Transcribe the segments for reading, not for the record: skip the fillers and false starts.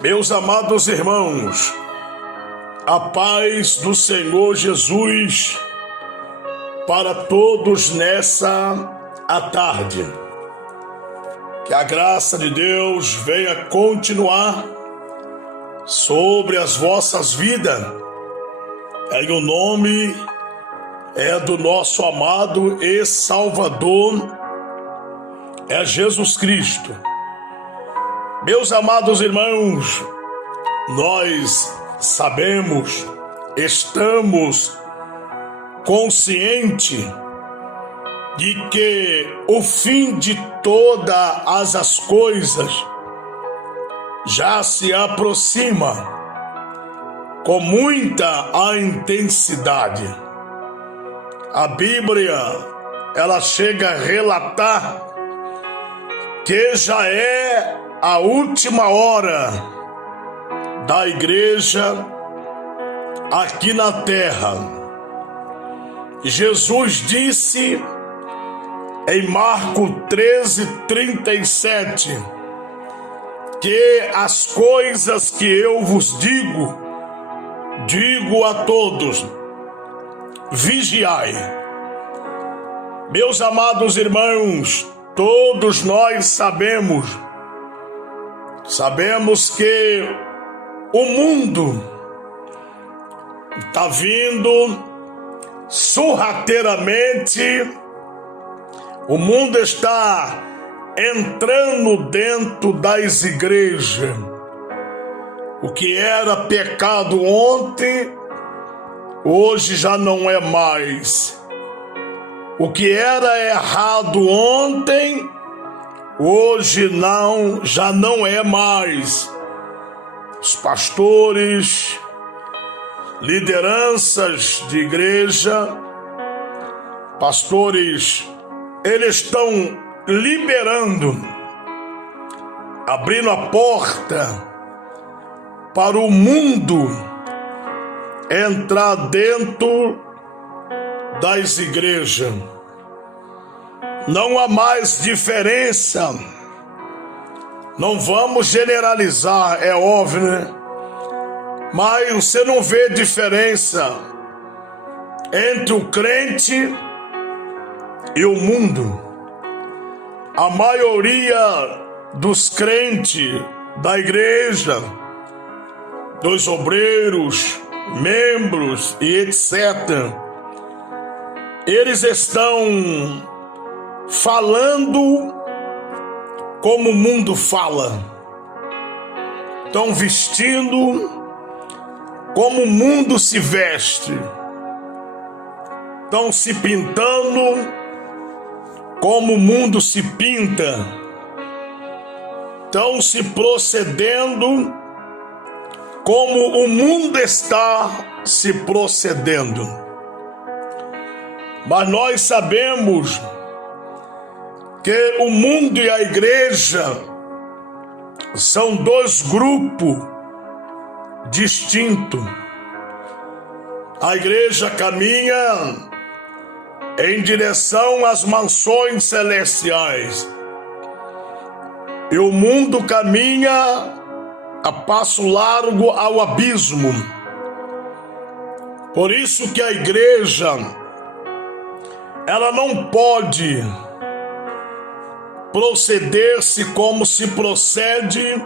Meus amados irmãos, a paz do Senhor Jesus para todos nessa tarde. Que a graça de Deus venha continuar sobre as vossas vidas, em o nome do nosso amado e Salvador, Jesus Cristo. Meus amados irmãos, nós sabemos, estamos conscientes de que o fim de todas as coisas já se aproxima com muita intensidade. A Bíblia, ela chega a relatar que já é a última hora da igreja aqui na terra. Jesus disse em Marcos 13:37 que as coisas que eu vos digo a todos: vigiai. Meus amados irmãos, todos nós sabemos que o mundo está vindo sorrateiramente, o mundo está entrando dentro das igrejas. O que era pecado ontem, hoje já não é mais. O que era errado ontem, hoje já não é mais. Os pastores, lideranças de igreja, pastores, eles estão liberando, abrindo a porta para o mundo entrar dentro das igrejas. Não há mais diferença. Não vamos generalizar, é óbvio, né? Mas você não vê diferença entre o crente e o mundo. A maioria dos crentes da igreja, dos obreiros, membros e etc., eles estão falando como o mundo fala, estão vestindo como o mundo se veste, estão se pintando como o mundo se pinta, estão se procedendo como o mundo está se procedendo. Mas nós sabemos que o mundo e a igreja são dois grupos distintos. A igreja caminha em direção às mansões celestiais e o mundo caminha a passo largo ao abismo. Por isso que a igreja, ela não pode proceder-se como se procede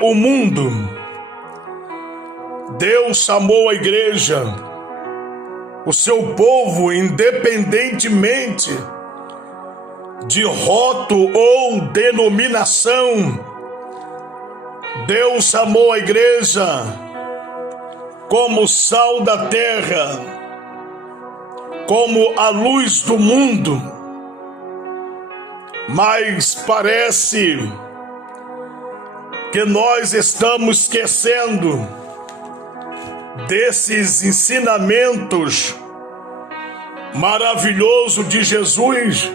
o mundo. Deus chamou a igreja, o seu povo, independentemente de rótulo ou denominação. Deus chamou a igreja como sal da terra, como a luz do mundo. Mas parece que nós estamos esquecendo desses ensinamentos maravilhosos de Jesus,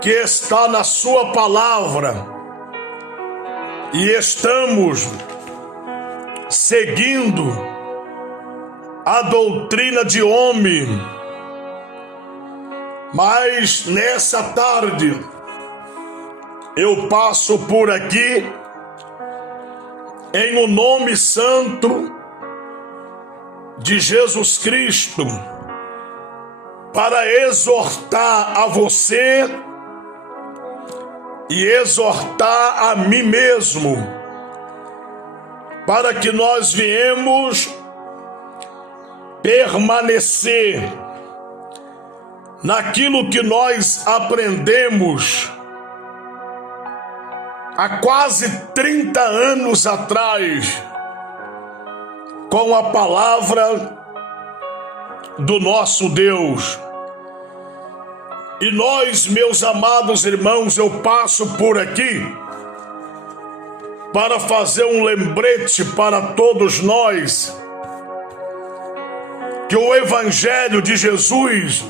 que está na sua palavra, e estamos seguindo a doutrina de homem. Mas nessa tarde eu passo por aqui em o nome santo de Jesus Cristo, para exortar a você e exortar a mim mesmo, para que nós viemos permanecer naquilo que nós aprendemos há quase 30 anos atrás, com a palavra do nosso Deus. E nós, meus amados irmãos, eu passo por aqui para fazer um lembrete para todos nós que o Evangelho de Jesus,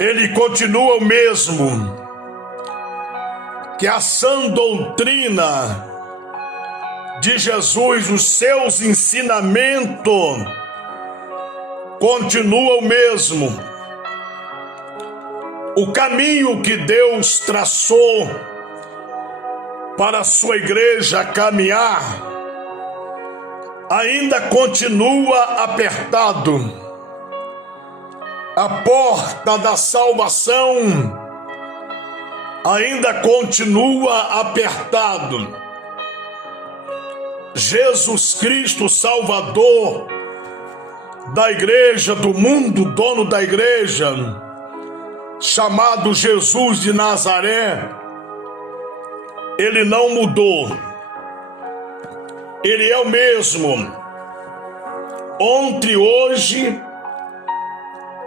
ele continua o mesmo, que a sã doutrina de Jesus, os seus ensinamentos continuam o mesmo. O caminho que Deus traçou para a sua igreja caminhar ainda continua apertado. A porta da salvação ainda continua apertado. Jesus Cristo, Salvador da igreja, do mundo, dono da igreja, chamado Jesus de Nazaré, ele não mudou. Ele é o mesmo, ontem, hoje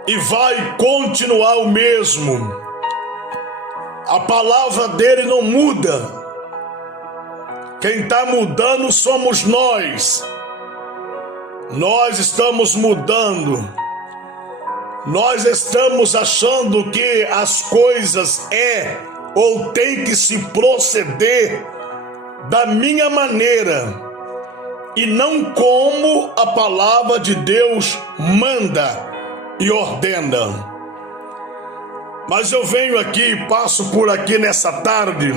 e vai continuar o mesmo. A palavra dele não muda. Quem está mudando somos nós. Nós estamos mudando. Nós estamos achando que as coisas ou tem que se proceder da minha maneira e não como a palavra de Deus manda e ordena. Mas eu venho aqui, passo por aqui nessa tarde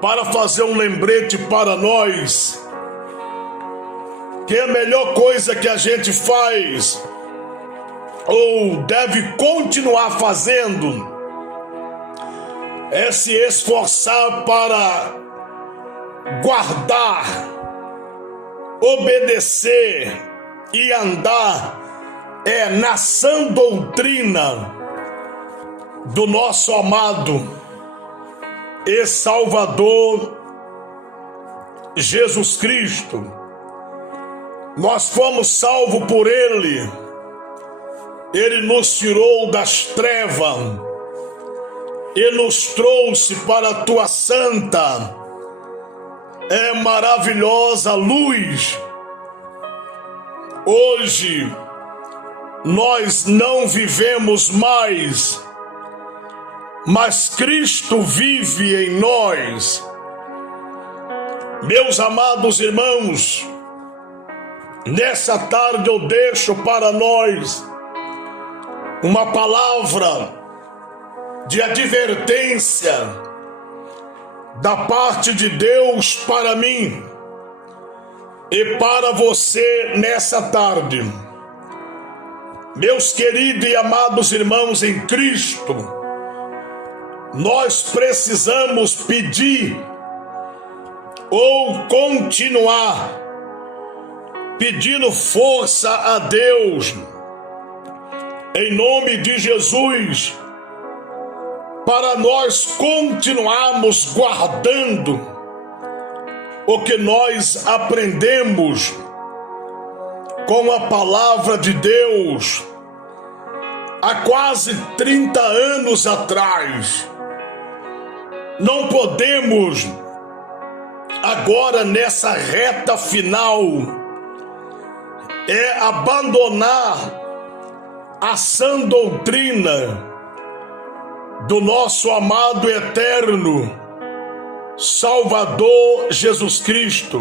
para fazer um lembrete para nós, que a melhor coisa que a gente faz ou deve continuar fazendo é se esforçar para guardar, obedecer e andar na sã doutrina do nosso amado e Salvador Jesus Cristo. Nós fomos salvos por Ele. Ele nos tirou das trevas e nos trouxe para a tua santa, maravilhosa luz. Hoje nós não vivemos mais, mas Cristo vive em nós. Meus amados irmãos, nessa tarde eu deixo para nós uma palavra de advertência da parte de Deus para mim e para você nessa tarde. Meus queridos e amados irmãos em Cristo, nós precisamos pedir ou continuar pedindo força a Deus, em nome de Jesus, para nós continuarmos guardando o que nós aprendemos com a palavra de Deus há quase 30 anos atrás. Não podemos agora, nessa reta final, abandonar a sã doutrina do nosso amado eterno Salvador Jesus Cristo.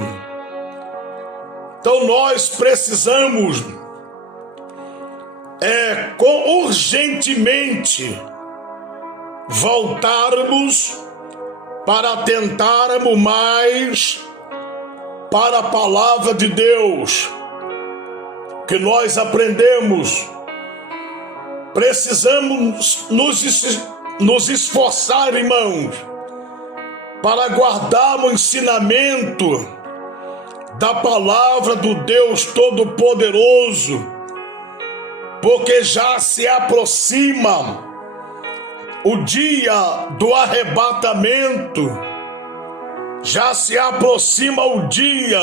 Então nós precisamos urgentemente voltarmos para atentarmos mais para a palavra de Deus que nós aprendemos. Precisamos nos esforçar, irmãos, para guardar o ensinamento da palavra do Deus Todo-Poderoso, porque já se aproxima o dia do arrebatamento, já se aproxima o dia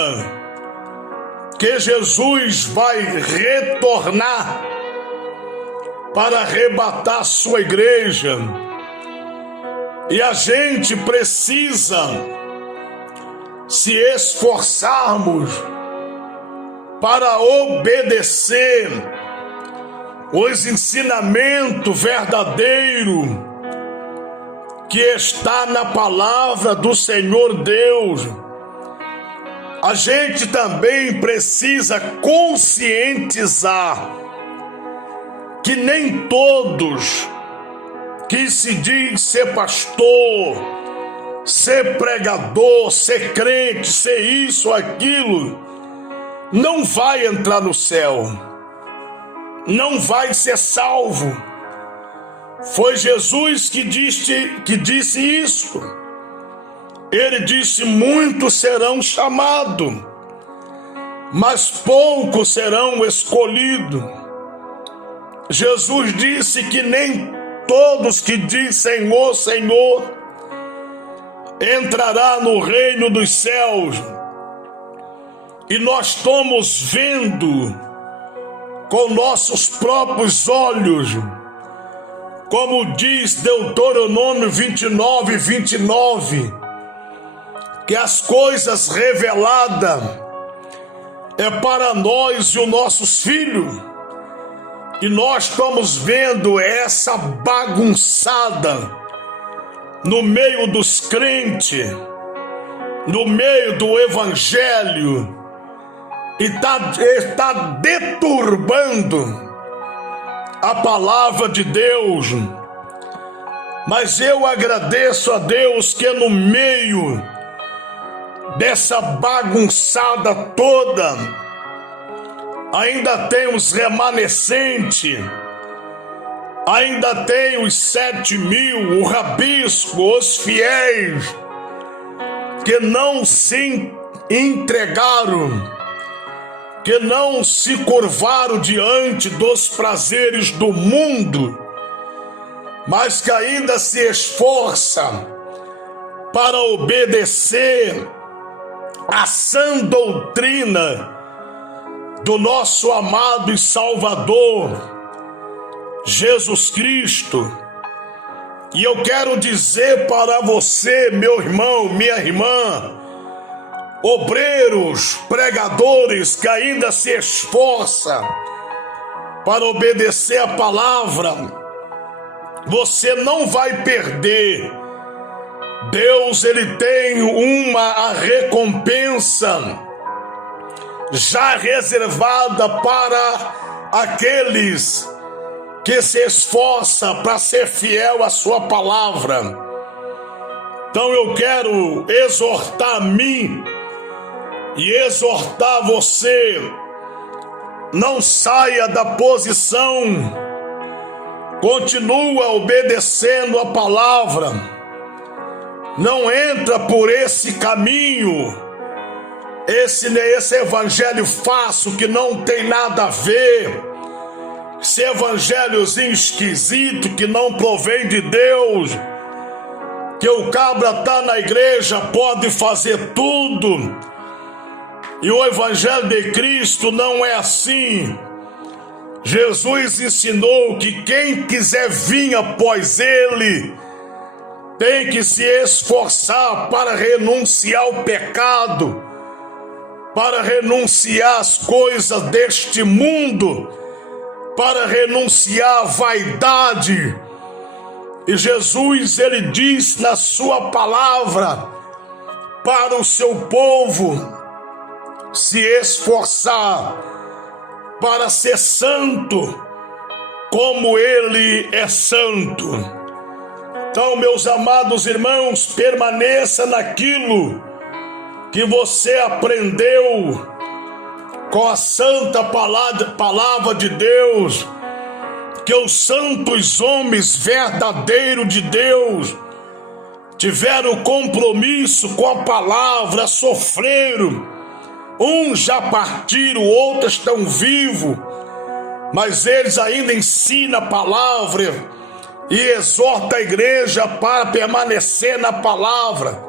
que Jesus vai retornar para arrebatar sua igreja. E a gente precisa se esforçarmos para obedecer os ensinamentos verdadeiros que está na palavra do Senhor Deus. A gente também precisa conscientizar que nem todos que se diz ser pastor, ser pregador, ser crente, ser isso, aquilo, não vai entrar no céu, não vai ser salvo. Foi Jesus que disse isso. Ele disse: muitos serão chamados, mas poucos serão escolhidos. Jesus disse que nem todos que dizem Senhor, Senhor, entrará no reino dos céus. E nós estamos vendo com nossos próprios olhos, como diz Deuteronômio 29, que as coisas reveladas é para nós e os nossos filhos. E nós estamos vendo essa bagunçada no meio dos crentes, no meio do evangelho, e está deturbando a palavra de Deus. Mas eu agradeço a Deus que no meio dessa bagunçada toda ainda tem os remanescentes, ainda tem os 7.000, o rabisco, os fiéis que não se entregaram, que não se curvaram diante dos prazeres do mundo, mas que ainda se esforça para obedecer à sã doutrina do nosso amado e Salvador, Jesus Cristo. E eu quero dizer para você, meu irmão, minha irmã, obreiros, pregadores que ainda se esforçam para obedecer a palavra, você não vai perder. Deus, ele tem uma recompensa já reservada para aqueles que se esforçam para ser fiel à sua palavra. Então eu quero exortar a mim e exortar você: não saia da posição, continua obedecendo a palavra, não entra por esse caminho, esse evangelho fácil que não tem nada a ver, esse evangelhozinho esquisito que não provém de Deus, que o cabra tá na igreja, pode fazer tudo, e o evangelho de Cristo não é assim. Jesus ensinou que quem quiser vir após ele tem que se esforçar para renunciar ao pecado, para renunciar às coisas deste mundo, para renunciar à vaidade. E Jesus, ele diz na sua palavra para o seu povo se esforçar para ser santo como ele é santo. Então, meus amados irmãos, permaneça naquilo que você aprendeu com a santa palavra de Deus, que os santos homens verdadeiros de Deus tiveram compromisso com a palavra, sofreram. Uns já partiram, outros estão vivos, mas eles ainda ensinam a palavra e exortam a igreja para permanecer na palavra.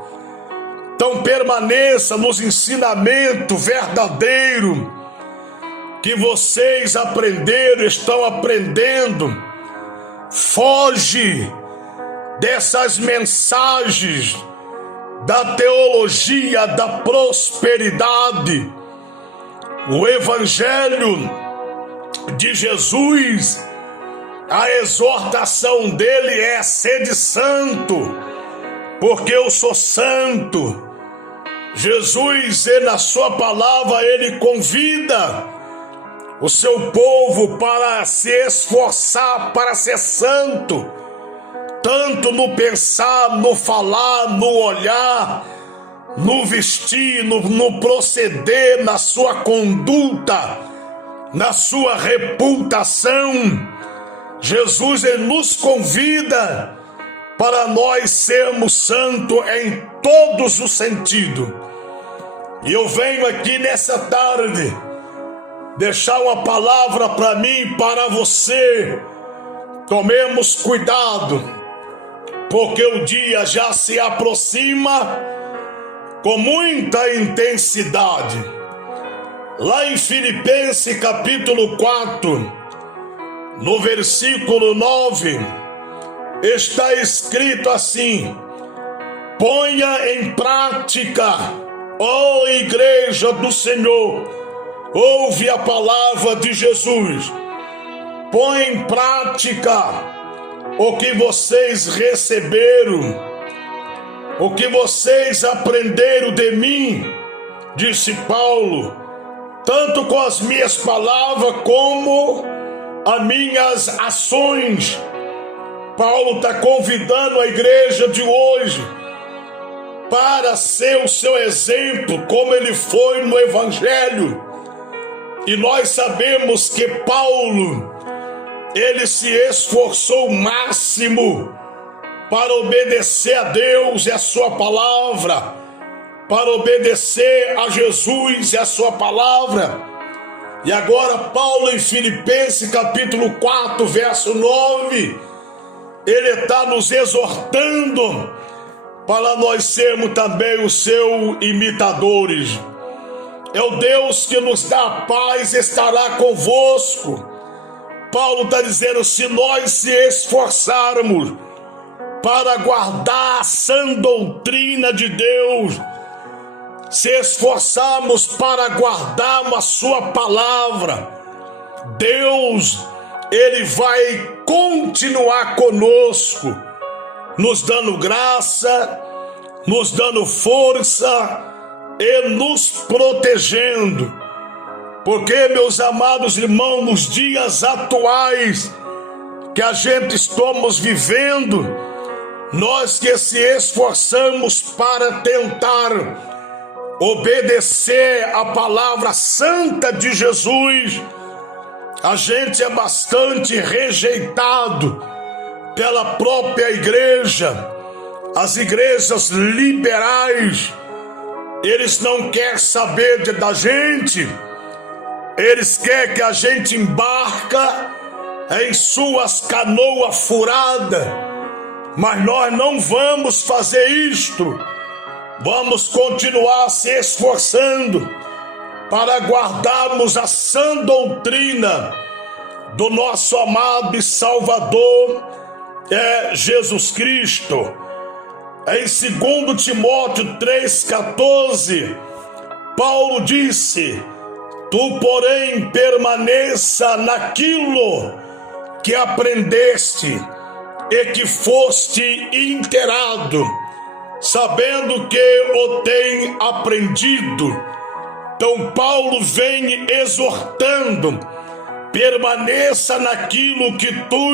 Então permaneça nos ensinamentos verdadeiros que vocês aprenderam, estão aprendendo. Foge dessas mensagens da teologia da prosperidade. O evangelho de Jesus, a exortação dele é: sede santo, porque eu sou santo. Jesus, na sua palavra, ele convida o seu povo para se esforçar para ser santo, tanto no pensar, no falar, no olhar, no vestir, no proceder, na sua conduta, na sua reputação. Jesus, ele nos convida para nós sermos santos em todos os sentidos. E eu venho aqui nessa tarde deixar uma palavra para mim e para você. Tomemos cuidado, porque o dia já se aproxima com muita intensidade. Lá em Filipenses capítulo 4, no versículo 9, está escrito assim: ponha em prática, ó igreja do Senhor, ouve a palavra de Jesus, põe em prática o que vocês receberam, o que vocês aprenderam de mim, disse Paulo, tanto com as minhas palavras como as minhas ações. Paulo está convidando a igreja de hoje para ser o seu exemplo, como ele foi no Evangelho. E nós sabemos que Paulo, ele se esforçou o máximo para obedecer a Deus e a sua palavra, para obedecer a Jesus e a sua palavra. E agora Paulo, em Filipenses capítulo 4, verso 9, ele está nos exortando para nós sermos também os seus imitadores. É o Deus que nos dá a paz, estará convosco. Paulo está dizendo: se nós se esforçarmos para guardar a sã doutrina de Deus, se esforçarmos para guardar a sua palavra, Deus, ele vai continuar conosco, nos dando graça, nos dando força e nos protegendo. Porque, meus amados irmãos, nos dias atuais que a gente estamos vivendo, nós que se esforçamos para tentar obedecer a palavra santa de Jesus, a gente é bastante rejeitado pela própria igreja. As igrejas liberais, eles não querem saber da gente, eles querem que a gente embarca em suas canoas furadas, mas nós não vamos fazer isto. Vamos continuar se esforçando para guardarmos a sã doutrina do nosso amado e Salvador, Jesus Cristo. Em 2 Timóteo 3,14, Paulo disse: tu, porém, permaneça naquilo que aprendeste e que foste inteirado, sabendo que o tem aprendido. Então Paulo vem exortando: permaneça naquilo que tu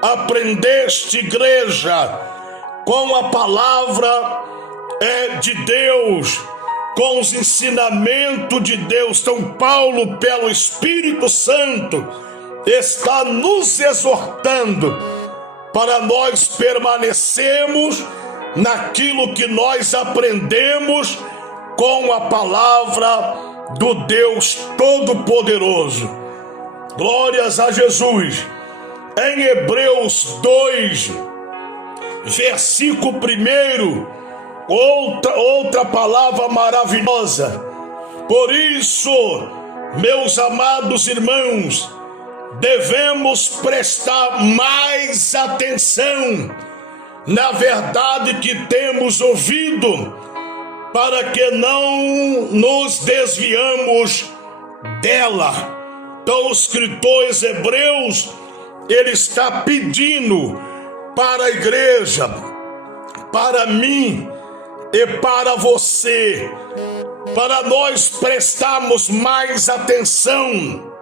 aprendeste, igreja. com a palavra de Deus, com os ensinamentos de Deus. Então Paulo, pelo Espírito Santo, está nos exortando para nós permanecermos naquilo que nós aprendemos com a palavra do Deus Todo-Poderoso. Glórias a Jesus. Em Hebreus 2, versículo 1, outra palavra maravilhosa. Por isso, meus amados irmãos, devemos prestar mais atenção na verdade que temos ouvido, para que não nos desviamos dela. Então, o escritor aos Hebreus, ele está pedindo para a igreja, para mim e para você, para nós prestarmos mais atenção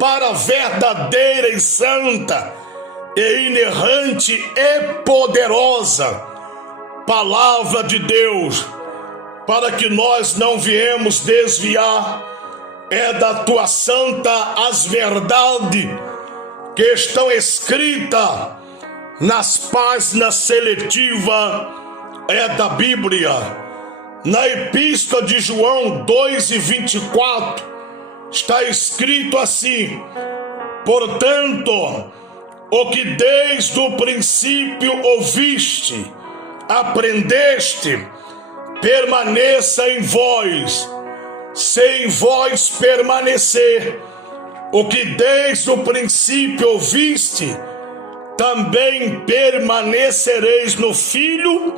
para a verdadeira e santa e inerrante e poderosa palavra de Deus, para que nós não viemos desviar da tua santa as verdades que estão escritas nas páginas seletivas da Bíblia. Na Epístola de João 2:24 está escrito assim: portanto, o que desde o princípio ouviste, aprendeste, permaneça em vós. Se em vós permanecer o que desde o princípio ouviste, também permanecereis no Filho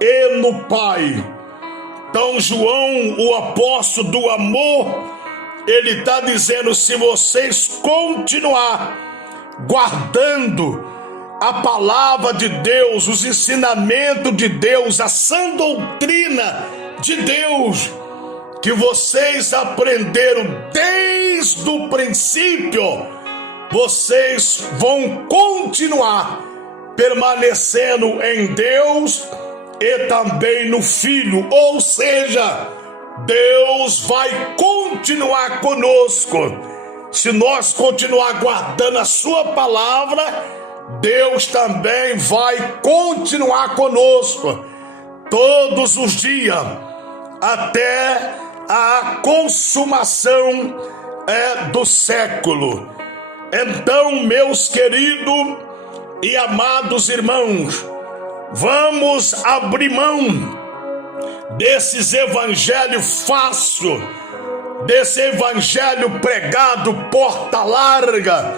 e no Pai. Então João, o apóstolo do amor, ele está dizendo: se vocês continuar guardando a palavra de Deus, os ensinamentos de Deus, a sã doutrina de Deus, que vocês aprenderam desde o princípio, vocês vão continuar permanecendo em Deus e também no Filho. Ou seja, Deus vai continuar conosco. Se nós continuar guardando a sua palavra, Deus também vai continuar conosco todos os dias, até a consumação do século. Então, meus queridos e amados irmãos, vamos abrir mão desses evangelhos fácil, desse evangelho pregado porta larga,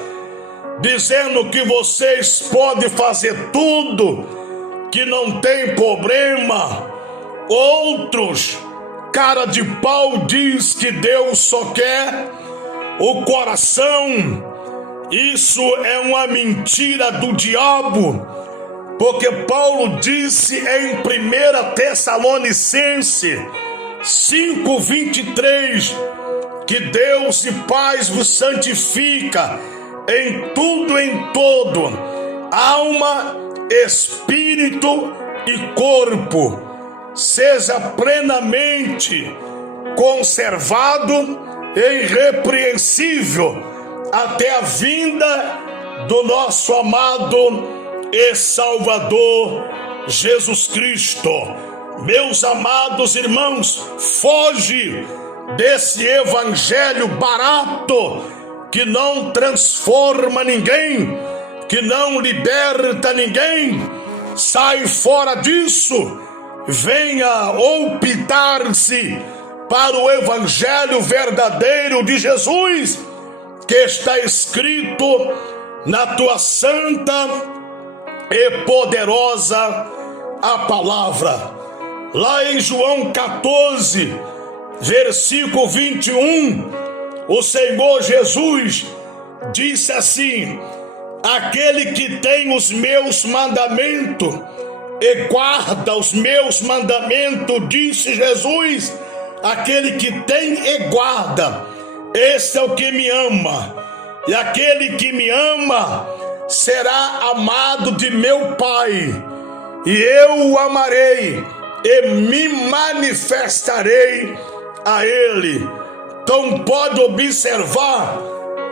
dizendo que vocês podem fazer tudo, que não tem problema. Outros, cara de pau, diz que Deus só quer o coração. Isso é uma mentira do diabo, porque Paulo disse em 1 Tessalonicenses 5:23 que Deus e Pai vos santifica em tudo, em todo, alma, espírito e corpo, seja plenamente conservado e irrepreensível até a vinda do nosso amado e Salvador Jesus Cristo. Meus amados irmãos, foge desse evangelho barato que não transforma ninguém, que não liberta ninguém. Sai fora disso, venha optar-se para o evangelho verdadeiro de Jesus, que está escrito na tua santa e poderosa a palavra. Lá em João 14, versículo 21, o Senhor Jesus disse assim: aquele que tem os meus mandamentos e guarda os meus mandamentos, disse Jesus, aquele que tem e guarda, esse é o que me ama, e aquele que me ama será amado de meu Pai, e eu o amarei e me manifestarei a ele. Então pode observar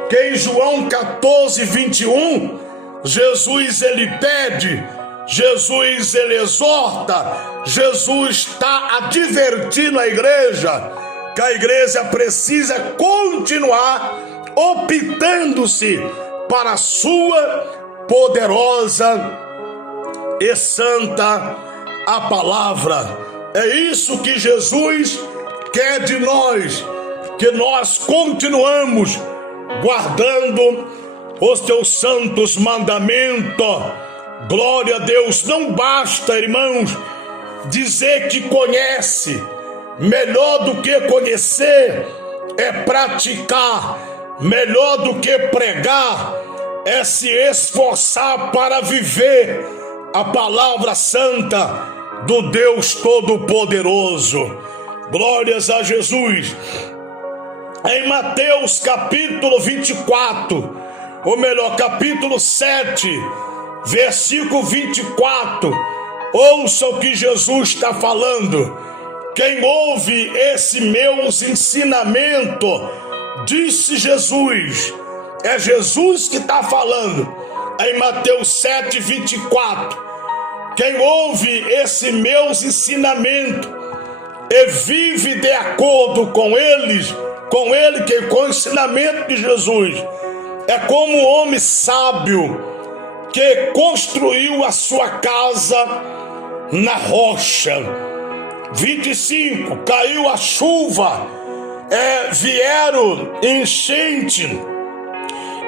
que em João 14, 21, Jesus ele pede, Jesus ele exorta, Jesus está advertindo a igreja que a igreja precisa continuar optando-se para a sua poderosa e santa a palavra. É isso que Jesus quer de nós, que nós continuamos guardando os teus santos mandamentos. Glória a Deus. Não basta, irmãos, dizer que conhece. Melhor do que conhecer é praticar. Melhor do que pregar é se esforçar para viver a palavra santa do Deus Todo-Poderoso. Glórias a Jesus. Em Mateus capítulo 24, ou melhor, capítulo 7, versículo 24, ouça o que Jesus está falando. Quem ouve esse meus ensinamentos, disse Jesus, é Jesus que está falando, em Mateus 7, 24, quem ouve esse meus ensinamentos e vive de acordo com eles, com ele, que com o ensinamento de Jesus, é como um homem sábio que construiu a sua casa na rocha. 25, caiu a chuva, vieram enchente,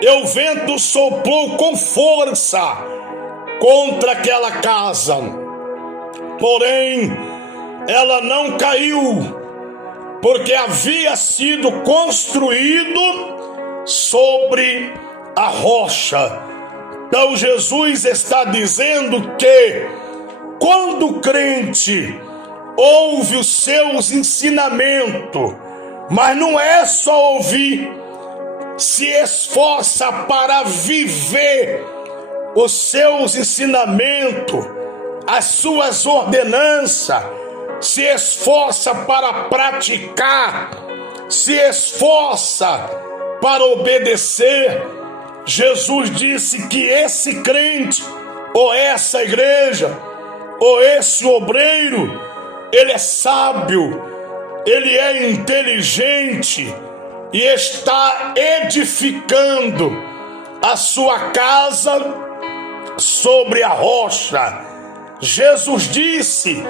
e o vento soprou com força contra aquela casa, porém ela não caiu, porque havia sido construído sobre a rocha. Então Jesus está dizendo que quando o crente ouve os seus ensinamentos, mas não é só ouvir, se esforça para viver os seus ensinamentos, as suas ordenanças, se esforça para praticar, se esforça para obedecer. Jesus disse que esse crente, ou essa igreja, ou esse obreiro, ele é sábio, ele é inteligente e está edificando a sua casa sobre a rocha. Jesus disse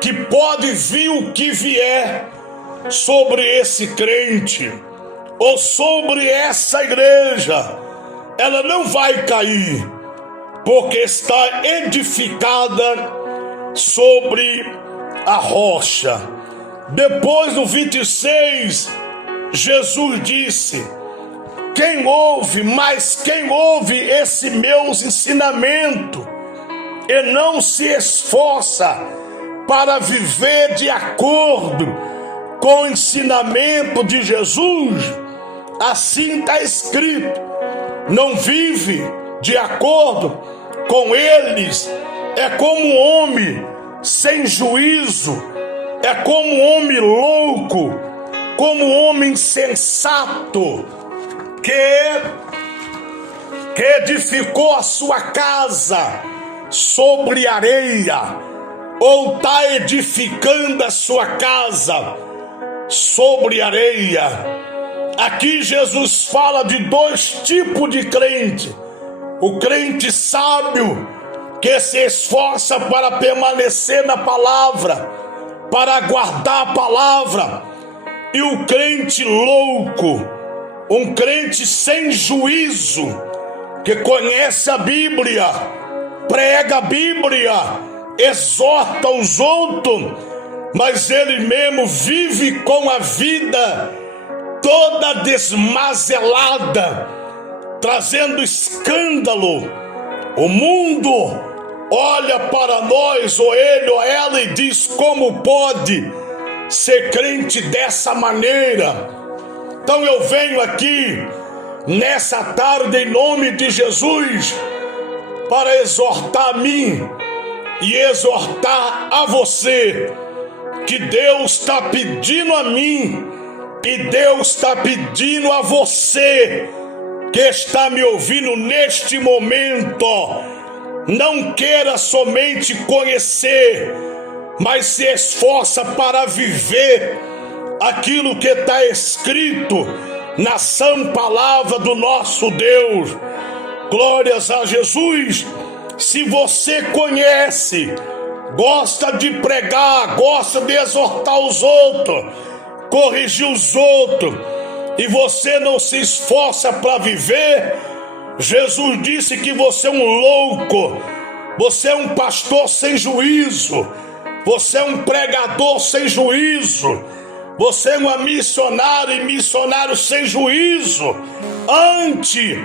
que pode vir o que vier sobre esse crente ou sobre essa igreja, ela não vai cair, porque está edificada sobre a rocha. Depois no 26, Jesus disse: quem ouve esse meus ensinamentos e não se esforça para viver de acordo com o ensinamento de Jesus, assim está escrito, não vive de acordo com eles, é como um homem sem juízo, é como um homem louco, como um homem insensato, que edificou a sua casa sobre areia, ou está edificando a sua casa sobre areia. Aqui Jesus fala de dois tipos de crente: o crente sábio, que se esforça para permanecer na palavra, para guardar a palavra, e o crente louco, um crente sem juízo, que conhece a Bíblia, prega a Bíblia, exorta os outros, mas ele mesmo vive com a vida toda desmazelada, trazendo escândalo. O mundo olha para nós, ou ele ou ela, e diz: como pode ser crente dessa maneira? Então eu venho aqui nessa tarde em nome de Jesus para exortar a mim e exortar a você que Deus está pedindo a mim e Deus está pedindo a você que está me ouvindo neste momento. Não queira somente conhecer, mas se esforça para viver aquilo que está escrito na sã palavra do nosso Deus. Glórias a Jesus. Se você conhece, gosta de pregar, gosta de exortar os outros, corrigir os outros, e você não se esforça para viver, Jesus disse que você é um louco, você é um pastor sem juízo, você é um pregador sem juízo, você é uma missionária e missionário sem juízo. Antes,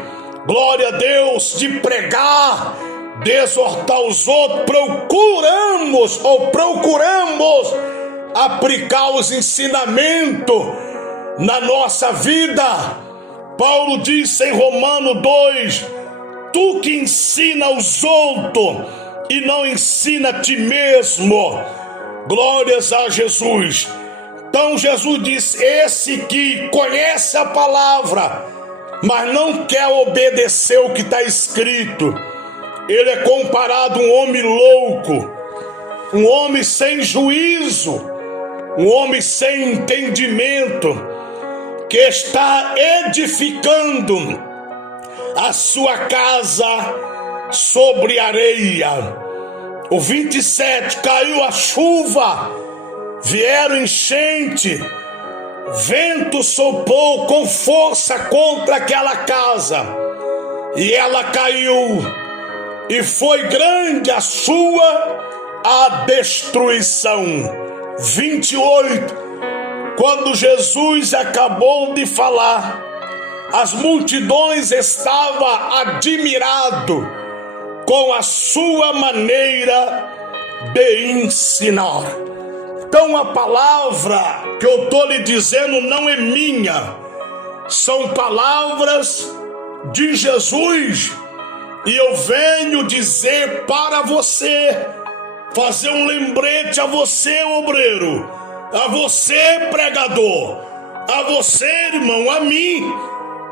glória a Deus, de pregar, de exortar os outros, procuramos aplicar os ensinamentos na nossa vida. Paulo disse em Romanos 2: tu que ensina os outros e não ensina a ti mesmo. Glórias a Jesus. Então Jesus disse: esse que conhece a palavra, mas não quer obedecer o que está escrito, ele é comparado a um homem louco, um homem sem juízo, um homem sem entendimento, que está edificando a sua casa sobre areia. O 27, caiu a chuva, vieram enchente, vento soprou com força contra aquela casa, e ela caiu, e foi grande a sua destruição. 28, quando Jesus acabou de falar, as multidões estavam admiradas com a sua maneira de ensinar. Então a palavra que eu estou lhe dizendo não é minha, são palavras de Jesus, e eu venho dizer para você, fazer um lembrete a você, obreiro, a você, pregador, a você, irmão, a mim,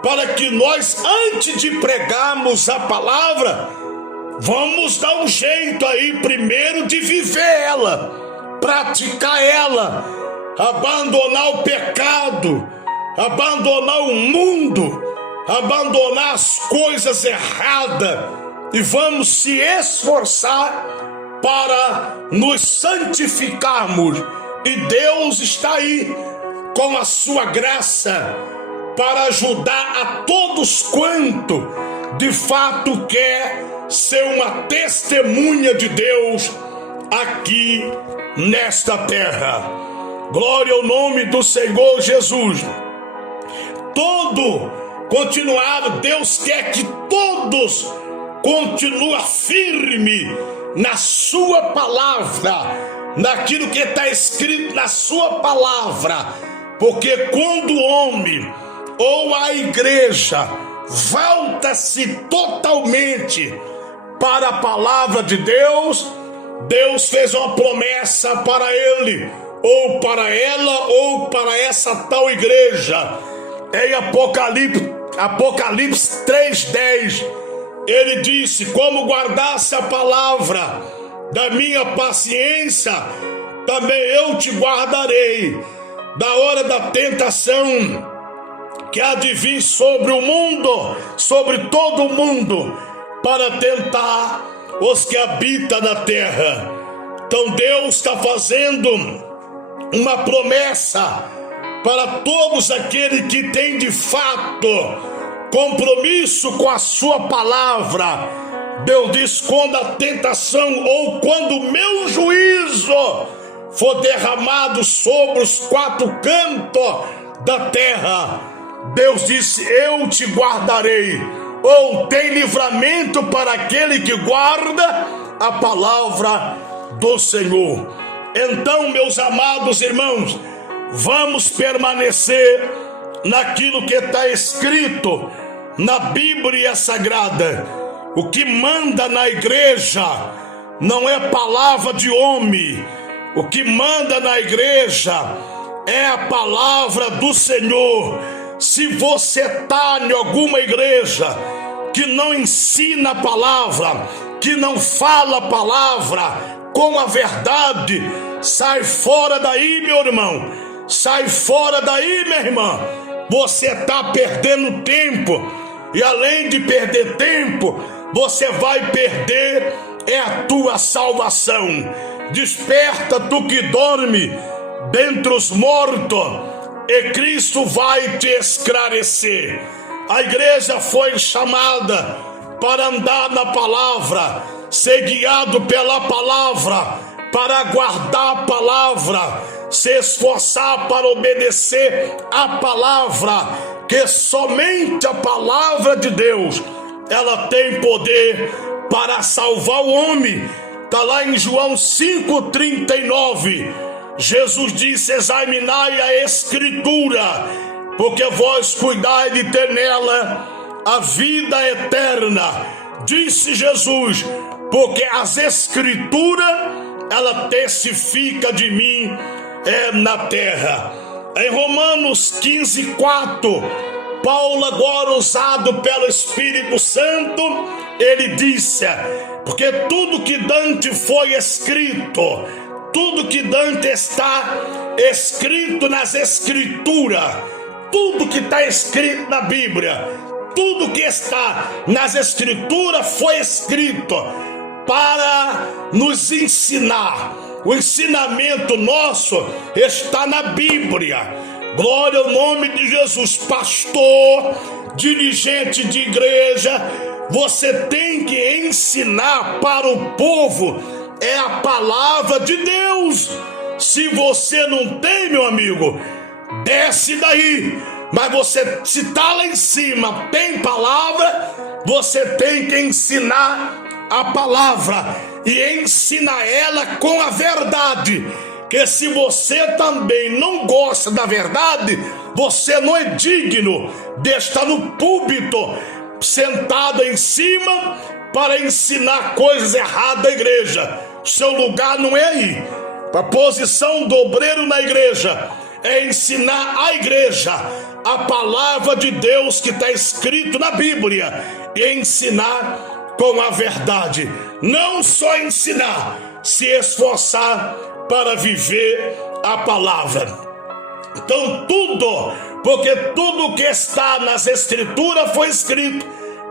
para que nós, antes de pregarmos a palavra, vamos dar um jeito aí primeiro de viver ela, praticar ela, abandonar o pecado, abandonar o mundo, abandonar as coisas erradas, e vamos se esforçar para nos santificarmos. E Deus está aí com a sua graça para ajudar a todos quanto de fato quer ser uma testemunha de Deus aqui nesta terra. Glória ao nome do Senhor Jesus. Deus quer que todos continuem firmes na sua palavra, naquilo que está escrito na sua palavra, porque quando o homem ou a igreja volta-se totalmente para a palavra de Deus, Deus fez uma promessa para ele, ou para ela, ou para essa tal igreja. Em Apocalipse 3:10, ele disse: como guardasse a palavra da minha paciência, também eu te guardarei da hora da tentação que há de vir sobre o mundo, sobre todo o mundo, para tentar os que habitam na terra. Então Deus está fazendo uma promessa para todos aqueles que têm de fato compromisso com a sua palavra. Deus diz: quando a tentação ou quando o meu juízo for derramado sobre os quatro cantos da terra, Deus disse: eu te guardarei. Ou tem livramento para aquele que guarda a palavra do Senhor. Então, meus amados irmãos, vamos permanecer naquilo que está escrito na Bíblia Sagrada. O que manda na igreja não é palavra de homem. O que manda na igreja é a palavra do Senhor. Se você está em alguma igreja que não ensina a palavra, que não fala a palavra com a verdade, sai fora daí, meu irmão. Sai fora daí, minha irmã. Você está perdendo tempo. E além de perder tempo, você vai perder a tua salvação. Desperta, tu que dorme dentre os mortos, e Cristo vai te esclarecer. A igreja foi chamada para andar na palavra, ser guiado pela palavra, para guardar a palavra, se esforçar para obedecer a palavra, que somente a palavra de Deus, ela tem poder para salvar o homem. Está lá em João 5,39. Jesus disse: examinai a Escritura, porque vós cuidai de ter nela a vida eterna. Disse Jesus, porque as Escrituras, ela testifica de mim na terra. Em Romanos 15,4, Paulo, agora usado pelo Espírito Santo, ele disse: porque tudo que dante foi escrito, tudo que dante está escrito nas Escrituras, tudo que está escrito na Bíblia, tudo que está nas Escrituras foi escrito para nos ensinar. O ensinamento nosso está na Bíblia. Glória ao nome de Jesus. Pastor, dirigente de igreja, você tem que ensinar para o povo a palavra de Deus. Se você não tem, meu amigo, desce daí. Mas você, se está lá em cima, tem palavra, você tem que ensinar a palavra e ensinar ela com a verdade. Que se você também não gosta da verdade, você não é digno de estar no púlpito, sentado em cima, para ensinar coisas erradas à igreja. Seu lugar não é aí. A posição do obreiro na igreja é ensinar a igreja a palavra de Deus que está escrito na Bíblia, e ensinar com a verdade. Não só ensinar, se esforçar para viver a palavra. Então porque tudo que está nas Escrituras foi escrito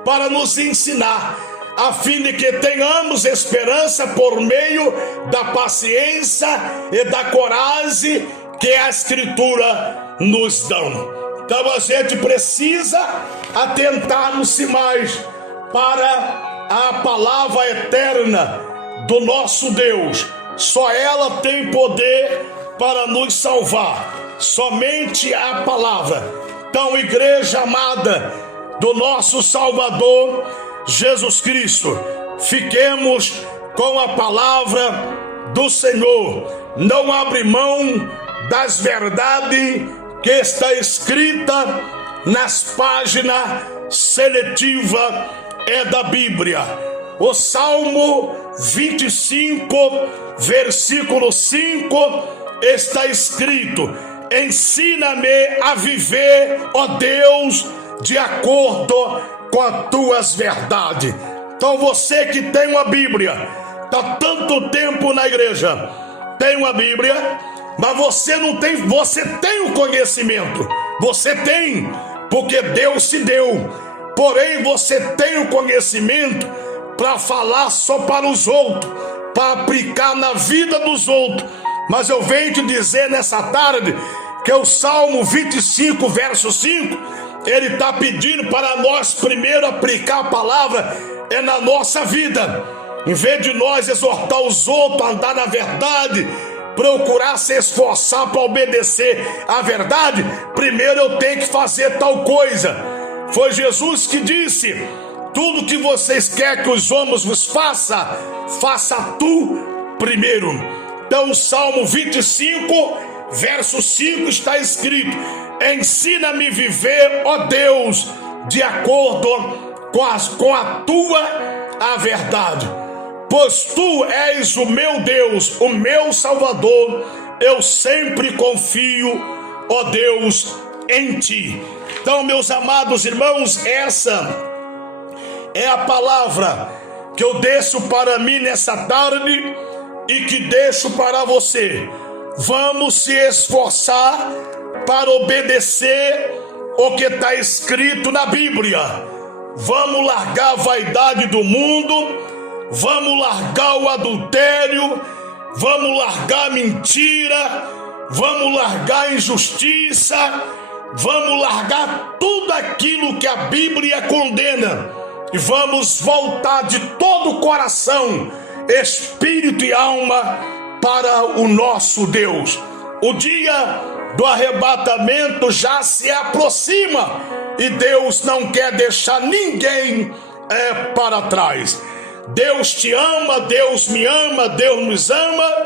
para nos ensinar, a fim de que tenhamos esperança por meio da paciência e da coragem que a Escritura nos dá. Então a gente precisa atentar-nos mais para a palavra eterna do nosso Deus. Só ela tem poder para nos salvar, somente a palavra. Então, igreja amada do nosso Salvador Jesus Cristo, fiquemos com a palavra do Senhor. Não abre mão das verdades que está escrita nas páginas seletivas da Bíblia. O Salmo 25, versículo 5, está escrito: ensina-me a viver, ó Deus, de acordo com as tuas verdades. Então você que tem uma Bíblia, está tanto tempo na igreja, tem uma Bíblia, mas você não tem, você tem o conhecimento, você tem, porque Deus te deu, porém você tem o conhecimento para falar só para os outros, para aplicar na vida dos outros. Mas eu venho te dizer nessa tarde que o Salmo 25, verso 5, ele está pedindo para nós primeiro aplicar a palavra na nossa vida. Em vez de nós exortar os outros a andar na verdade, procurar se esforçar para obedecer a verdade, primeiro eu tenho que fazer tal coisa. Foi Jesus que disse: tudo que vocês querem que os homens vos façam, faça tu primeiro. Então o Salmo 25, verso 5 está escrito: ensina-me a viver, ó Deus, de acordo com a tua verdade. pois tu és o meu Deus, o meu Salvador, eu sempre confio, ó Deus, em ti. Então, meus amados irmãos, essa é a palavra que eu deixo para mim nessa tarde e que deixo para você. Vamos se esforçar para obedecer o que está escrito na Bíblia. Vamos largar a vaidade do mundo, vamos largar o adultério, vamos largar a mentira, vamos largar a injustiça, vamos largar tudo aquilo que a Bíblia condena e vamos voltar de todo o coração, espírito e alma para o nosso Deus. O dia do arrebatamento já se aproxima e Deus não quer deixar ninguém para trás. Deus te ama, Deus me ama, Deus nos ama.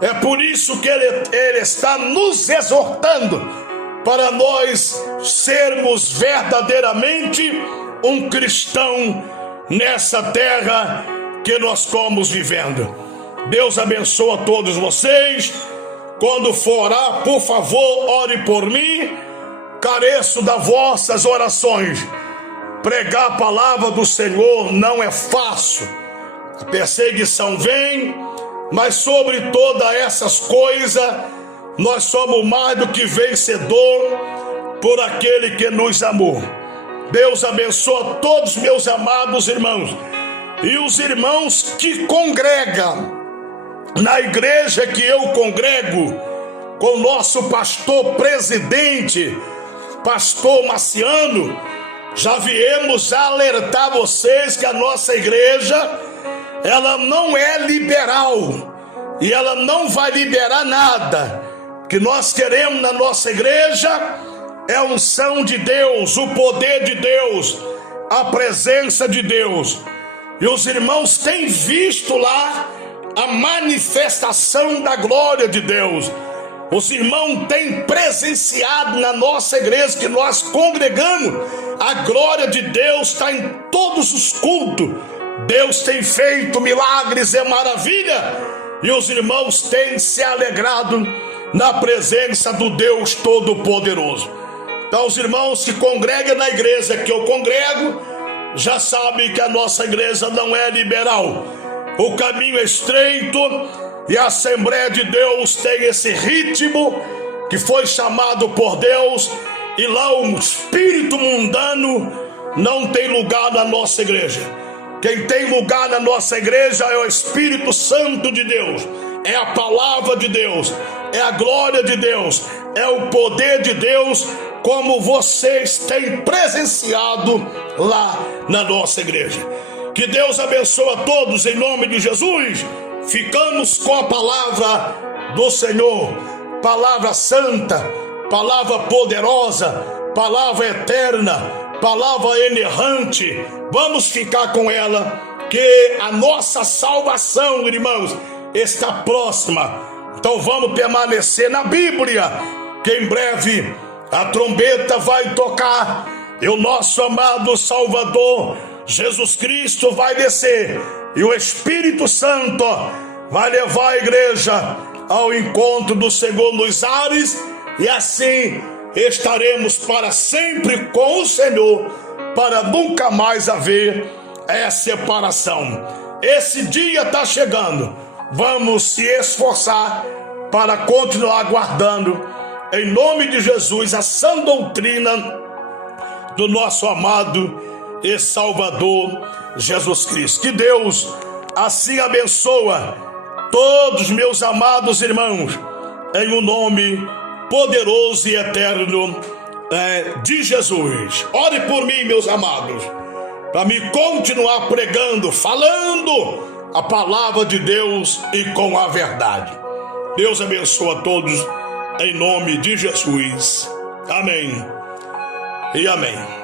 É por isso que Ele está nos exortando para nós sermos verdadeiramente um cristão nessa terra que nós estamos vivendo. Deus abençoa todos vocês. Quando for orar, por favor, ore por mim. Careço das vossas orações. Pregar a palavra do Senhor não é fácil. A perseguição vem, mas sobre todas essas coisas, nós somos mais do que vencedor por aquele que nos amou. Deus abençoa todos meus amados irmãos. E os irmãos que congregam na igreja que eu congrego, com o nosso pastor presidente, pastor Marciano, já viemos alertar vocês que a nossa igreja, ela não é liberal e ela não vai liberar nada. O que nós queremos na nossa igreja é a unção de Deus, o poder de Deus, a presença de Deus. E os irmãos têm visto lá a manifestação da glória de Deus. Os irmãos têm presenciado na nossa igreja que nós congregamos. A glória de Deus está em todos os cultos. Deus tem feito milagres e maravilha. E os irmãos têm se alegrado na presença do Deus Todo-Poderoso. Então os irmãos que congregam na igreja que eu congrego, já sabem que a nossa igreja não é liberal. O caminho é estreito e a Assembleia de Deus tem esse ritmo que foi chamado por Deus, e lá o espírito mundano não tem lugar na nossa igreja. Quem tem lugar na nossa igreja é o Espírito Santo de Deus, é a palavra de Deus, é a glória de Deus, é o poder de Deus, como vocês têm presenciado lá na nossa igreja. Que Deus abençoe a todos em nome de Jesus. Ficamos com a palavra do Senhor, palavra santa, palavra poderosa, palavra eterna, palavra inerrante. Vamos ficar com ela, que a nossa salvação, irmãos, está próxima. Então vamos permanecer na Bíblia, que em breve a trombeta vai tocar e o nosso amado Salvador Jesus Cristo vai descer e o Espírito Santo vai levar a igreja ao encontro do Senhor nos ares, e assim estaremos para sempre com o Senhor, para nunca mais haver separação. Esse dia está chegando. Vamos se esforçar para continuar guardando, em nome de Jesus, a sã doutrina do nosso amado e Salvador Jesus Cristo. Que Deus assim abençoa todos meus amados irmãos, em um nome poderoso e eterno de Jesus. Ore por mim, meus amados, para me continuar pregando, falando a palavra de Deus e com a verdade. Deus abençoa a todos em nome de Jesus. Amém e amém.